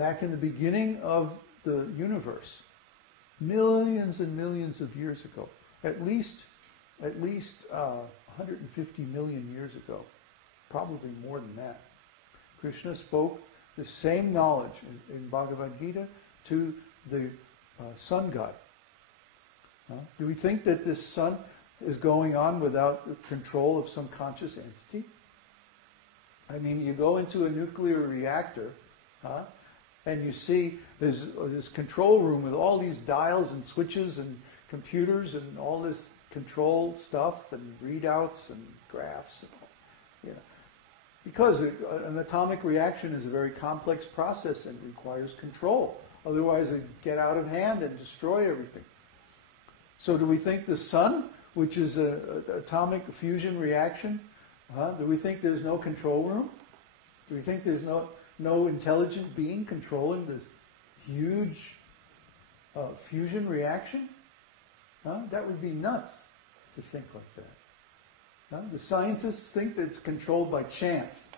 back in the beginning of the universe, millions and millions of years ago, at least 150 million years ago, probably more than that, Krishna spoke the same knowledge in Bhagavad-gītā to the sun god. Do we think that this sun is going on without the control of some conscious entity? I mean, you go into a nuclear reactor, and you see there's this control room with all these dials and switches and computers and all this control stuff and readouts and graphs. And, because an atomic reaction is a very complex process and requires control. Otherwise, it'd get out of hand and destroy everything. So do we think the sun, which is an atomic fusion reaction, do we think there's no control room? Do we think there's no intelligent being controlling this huge fusion reaction? That would be nuts to think like that. The scientists think that it's controlled by chance.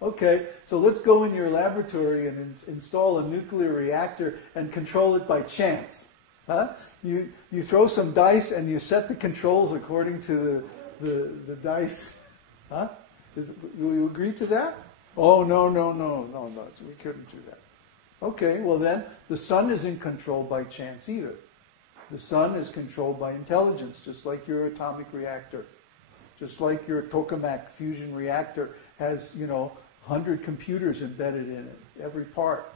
Okay, so let's go in your laboratory and install a nuclear reactor and control it by chance. You throw some dice and you set the controls according to the dice. You agree to that? Oh, no, so we couldn't do that. Okay, well then, the sun isn't controlled by chance either. The sun is controlled by intelligence, just like your atomic reactor. Just like your tokamak fusion reactor has, 100 computers embedded in it, every part.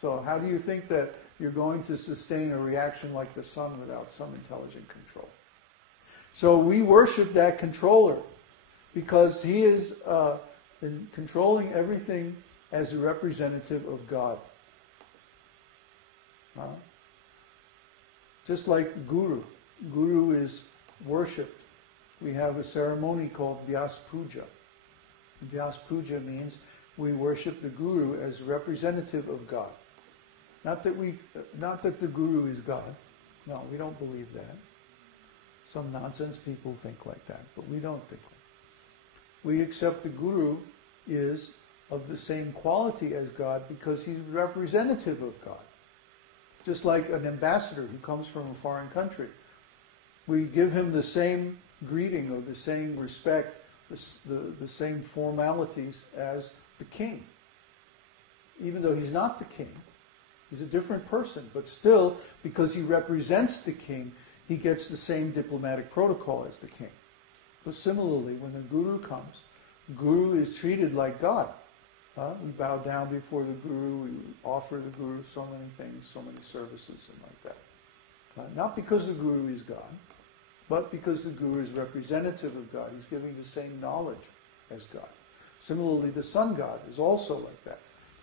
So how do you think that you're going to sustain a reaction like the sun without some intelligent control? So we worship that controller because he is controlling everything as a representative of God. Just like the Guru. Guru is worshipped. We have a ceremony called Vyas Puja. Vyas Puja means we worship the Guru as representative of God. Not that the Guru is God. No, we don't believe that. Some nonsense people think like that, but we don't think like that. We accept the Guru is of the same quality as God because he's representative of God. Just like an ambassador who comes from a foreign country. We give him the same greeting or the same respect, the same formalities as the king. Even though he's not the king. He's a different person, but still, because he represents the king, he gets the same diplomatic protocol as the king. But similarly, when the Guru comes, the Guru is treated like God. We bow down before the Guru, we offer the Guru so many things, so many services, and like that. Not because the Guru is God, but because the Guru is representative of God. He's giving the same knowledge as God. Similarly, the sun god is also like that.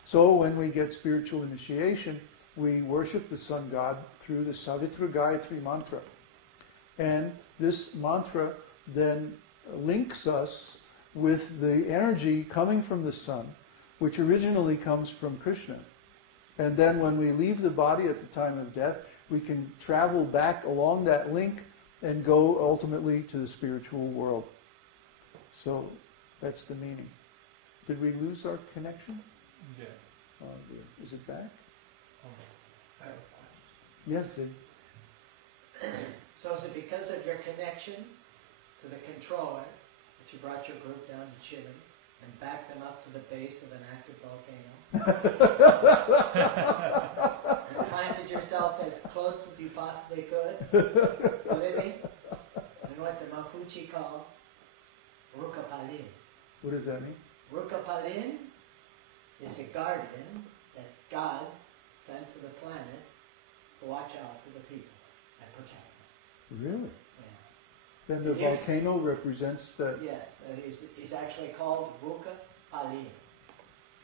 So when we get spiritual initiation, we worship the sun god through the Savitra Gayatri mantra. And this mantra then links us with the energy coming from the sun, which originally comes from Krishna. And then when we leave the body at the time of death, we can travel back along that link and go ultimately to the spiritual world. So that's the meaning. Did we lose our connection? Yeah. Is it back? Almost. I have a point. Yes, Zig. So is it because of your connection to the controller that you brought your group down to Chile and backed them up to the base of an active volcano? And planted yourself as close as you possibly could, living in what the Mapuche call Rukapalin. What does that mean? Rukapalin is a guardian that God sent to the planet to watch out for the people and protect them. Really? Yeah. Then the volcano represents that? Yes, it's actually called Rukapalin.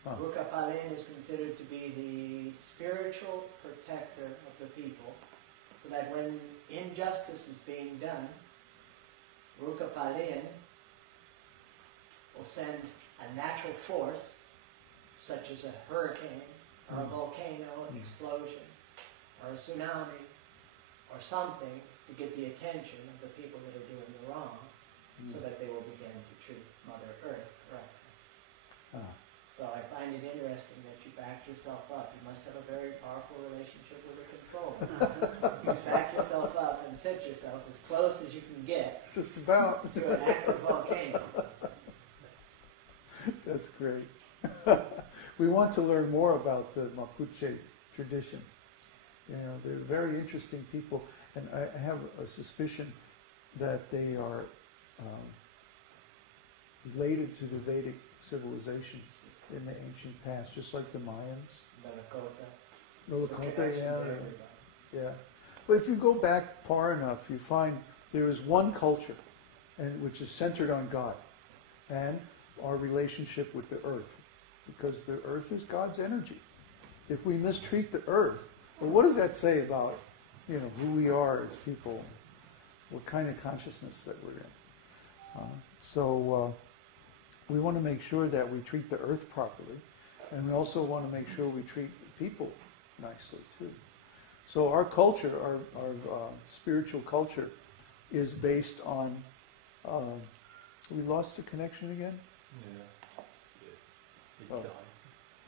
Huh. Rukapalin is considered to be the spiritual protector of the people, so that when injustice is being done, Rukapalin will send a natural force, such as a hurricane, or a volcano, an explosion, or a tsunami, or something, to get the attention of the people that are doing the wrong, so that they will begin to treat Mother Earth correctly. So I find it interesting that you backed yourself up. You must have a very powerful relationship with the controller. You backed yourself up and set yourself as close as you can get Just about. to an active volcano. That's great. We want to learn more about the Mapuche tradition. You know, they're very interesting people, and I have a suspicion that they are related to the Vedic civilizations in the ancient past, just like the Mayans. The Lakota, yeah. But if you go back far enough, you find there is one culture, and which is centered on God, and our relationship with the earth, because the earth is God's energy. If we mistreat the earth, well, what does that say about, you know, who we are as people, what kind of consciousness that we're in? So we want to make sure that we treat the earth properly, and we also want to make sure we treat people nicely too. So our culture, our spiritual culture, is based on. We lost the connection again? Yeah. It died.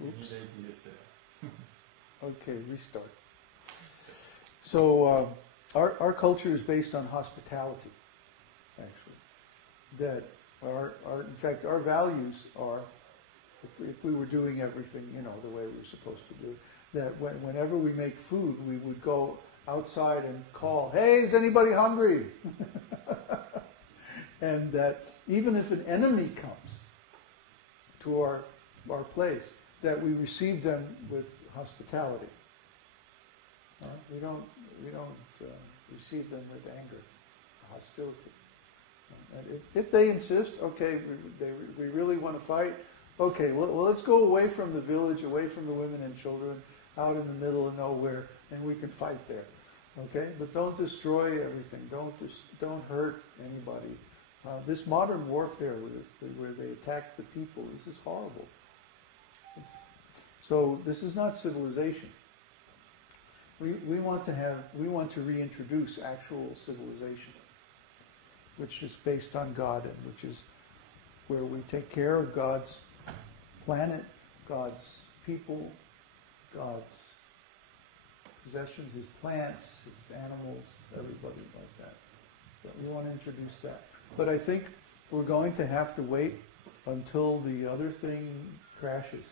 Oops. Yes, Okay, restart. So our culture is based on hospitality, actually. That in fact, our values are, if we were doing everything, you know, the way we were supposed to do, that whenever we make food, we would go outside and call, "Hey, is anybody hungry?" And that even if an enemy comes to our place, that we receive them with hospitality. We don't receive them with anger, hostility. And if they insist, okay, we really want to fight, okay, well, let's go away from the village, away from the women and children, out in the middle of nowhere, and we can fight there. Okay, but don't destroy everything. Don't hurt anybody. This modern warfare where they attack the people, this is horrible. So this is not civilization. We want to reintroduce actual civilization, which is based on God, and which is where we take care of God's planet, God's people, God's possessions, His plants, His animals, everybody like that. So we want to introduce that. But I think we're going to have to wait until the other thing crashes.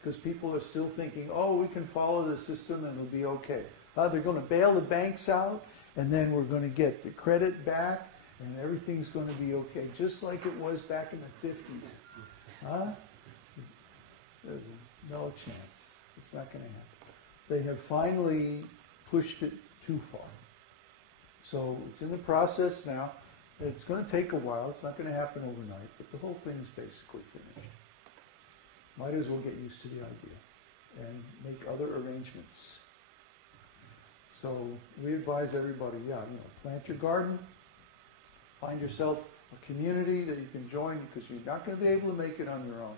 Because people are still thinking, oh, we can follow the system and it'll be okay. They're going to bail the banks out, and then we're going to get the credit back, and everything's going to be okay, just like it was back in the 50s. There's no chance. It's not going to happen. They have finally pushed it too far. So it's in the process now. It's going to take a while. It's not going to happen overnight, but the whole thing's basically finished. Might as well get used to the idea and make other arrangements. So we advise everybody, plant your garden, find yourself a community that you can join, because you're not going to be able to make it on your own.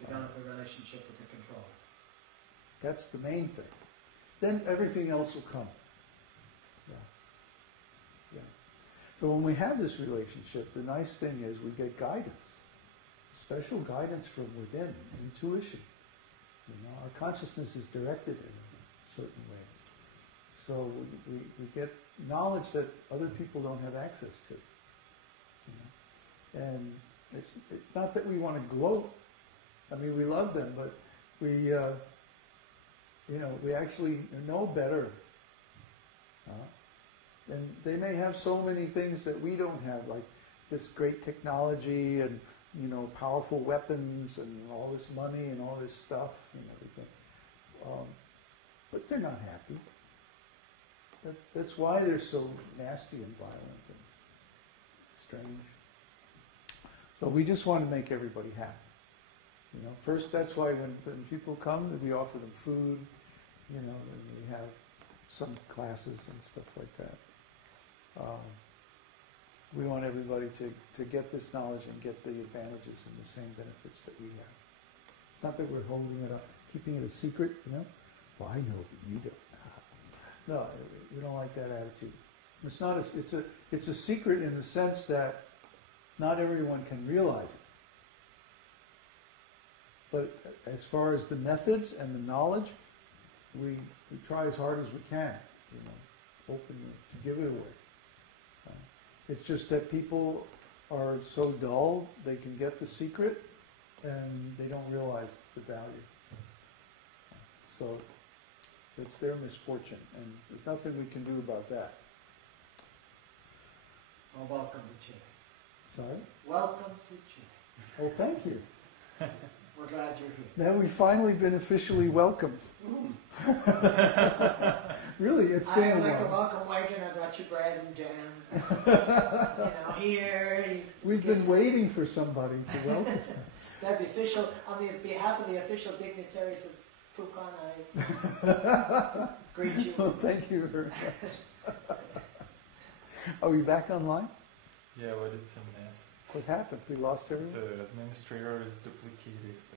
Develop a relationship with the controller. That's the main thing. Then everything else will come. Yeah. So when we have this relationship, the nice thing is we get guidance, special guidance from within, intuition. Our consciousness is directed in certain ways. So we get knowledge that other people don't have access to. And it's not that we want to gloat. I mean, we love them, but we actually know better. And they may have so many things that we don't have, like this great technology and, powerful weapons and all this money and all this stuff and everything. But they're not happy. That's why they're so nasty and violent and strange. So we just want to make everybody happy. First, that's why when people come, we offer them food, and we have some classes and stuff like that. We want everybody to get this knowledge and get the advantages and the same benefits that we have. It's not that we're holding it up, keeping it a secret, Well, I know, but you don't. No, we don't like that attitude. It's not. It's a secret in the sense that not everyone can realize it. But as far as the methods and the knowledge, we try as hard as we can, open to give it away. It's just that people are so dull, they can get the secret and they don't realize the value. So it's their misfortune, and there's nothing we can do about that. Well, welcome to Chile. Sorry? Welcome to Chile. Oh, thank you. We're glad you're here. Now we've finally been officially welcomed. Really, it's been a I'm like a while. welcome wagon. I brought you bread and jam. Here. We've been waiting for somebody to welcome us. That'd be official. On the behalf of the official dignitaries of Pukan, I greet you. Oh, thank you very much. Are we back online? Yeah, but it's a mess. What happened? We lost everyone? The administrator is duplicated.